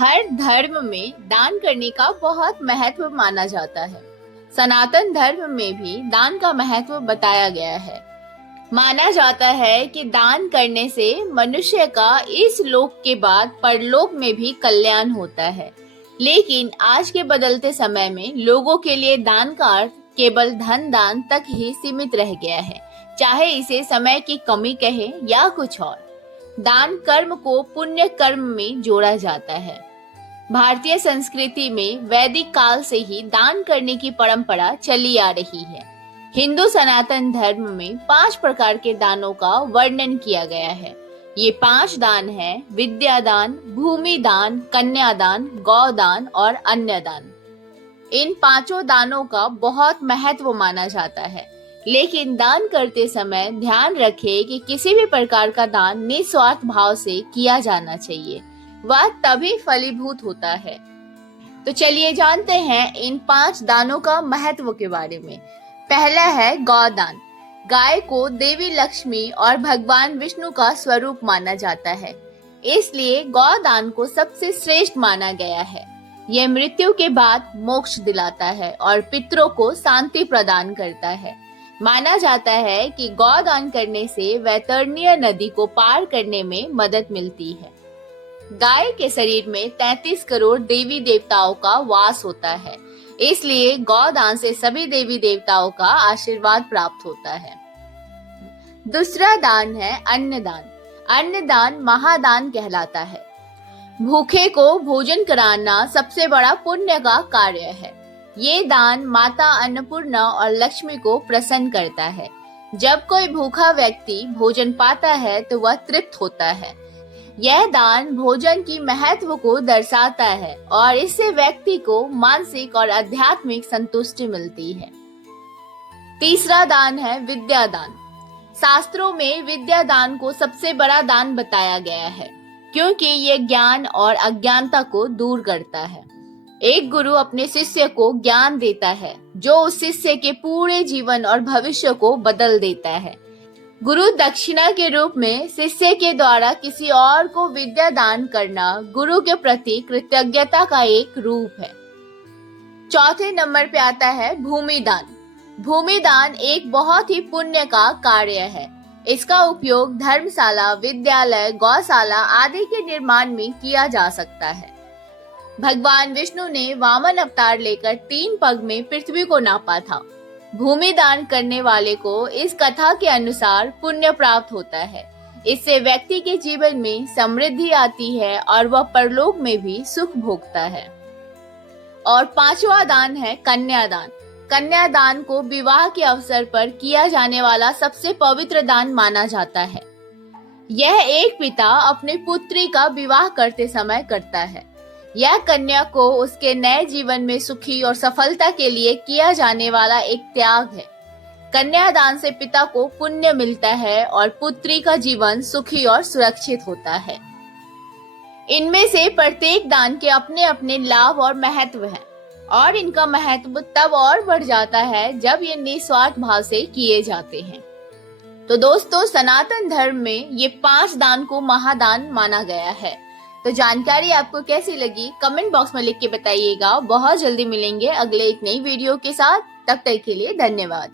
हर धर्म में दान करने का बहुत महत्व माना जाता है। सनातन धर्म में भी दान का महत्व बताया गया है। माना जाता है कि दान करने से मनुष्य का इस लोक के बाद परलोक में भी कल्याण होता है। लेकिन आज के बदलते समय में लोगों के लिए दान का अर्थ केवल धन दान तक ही सीमित रह गया है, चाहे इसे समय की कमी कहे या कुछ और। दान कर्म को पुण्य कर्म में जोड़ा जाता है। भारतीय संस्कृति में वैदिक काल से ही दान करने की परंपरा चली आ रही है। हिंदू सनातन धर्म में 5 प्रकार के दानों का वर्णन किया गया है। ये 5 दान हैं: विद्या दान, भूमि दान, कन्यादान, गौदान और अन्य दान। इन पांचों दानों का बहुत महत्व माना जाता है, लेकिन दान करते समय ध्यान रखें कि किसी भी प्रकार का दान निस्वार्थ भाव से किया जाना चाहिए, वह तभी फलीभूत होता है। तो चलिए जानते हैं इन 5 दानों का महत्व के बारे में। पहला है गौदान। गाय को देवी लक्ष्मी और भगवान विष्णु का स्वरूप माना जाता है, इसलिए गौदान को सबसे श्रेष्ठ माना गया है। यह मृत्यु के बाद मोक्ष दिलाता है और पितरों को शांति प्रदान करता है। माना जाता है कि गौदान करने से वैतरणीय नदी को पार करने में मदद मिलती है। गाय के शरीर में 33 करोड़ देवी देवताओं का वास होता है, इसलिए गौदान से सभी देवी देवताओं का आशीर्वाद प्राप्त होता है। दूसरा दान है अन्नदान। अन्नदान महादान कहलाता है। भूखे को भोजन कराना सबसे बड़ा पुण्य का कार्य है। ये दान माता अन्नपूर्णा और लक्ष्मी को प्रसन्न करता है। जब कोई भूखा व्यक्ति भोजन पाता है तो वह तृप्त होता है। यह दान भोजन की महत्व को दर्शाता है और इससे व्यक्ति को मानसिक और आध्यात्मिक संतुष्टि मिलती है। तीसरा दान है विद्या दान। शास्त्रों में विद्या दान को सबसे बड़ा दान बताया गया है, क्योंकि यह ज्ञान और अज्ञानता को दूर करता है। एक गुरु अपने शिष्य को ज्ञान देता है, जो उस शिष्य के पूरे जीवन और भविष्य को बदल देता है। गुरु दक्षिणा के रूप में शिष्य के द्वारा किसी और को विद्या दान करना गुरु के प्रति कृतज्ञता का एक रूप है। चौथे नंबर पे आता है भूमि दान। भूमि दान एक बहुत ही पुण्य का कार्य है। इसका उपयोग धर्मशाला, विद्यालय, गौशाला आदि के निर्माण में किया जा सकता है। भगवान विष्णु ने वामन अवतार लेकर 3 पग में पृथ्वी को नापा था। भूमि दान करने वाले को इस कथा के अनुसार पुण्य प्राप्त होता है। इससे व्यक्ति के जीवन में समृद्धि आती है और वह परलोक में भी सुख भोगता है। और 5वां दान है कन्यादान। कन्यादान को विवाह के अवसर पर किया जाने वाला सबसे पवित्र दान माना जाता है। यह एक पिता अपनी पुत्री का विवाह करते समय करता है। यह कन्या को उसके नए जीवन में सुखी और सफलता के लिए किया जाने वाला एक त्याग है। कन्यादान से पिता को पुण्य मिलता है और पुत्री का जीवन सुखी और सुरक्षित होता है। इनमें से प्रत्येक दान के अपने अपने लाभ और महत्व हैं, और इनका महत्व तब और बढ़ जाता है जब ये निस्वार्थ भाव से किए जाते हैं। तो दोस्तों, सनातन धर्म में ये 5 दान को महादान माना गया है। तो जानकारी आपको कैसी लगी कमेंट बॉक्स में लिख के बताइएगा। बहुत जल्दी मिलेंगे अगले एक नई वीडियो के साथ। तब तक के लिए धन्यवाद।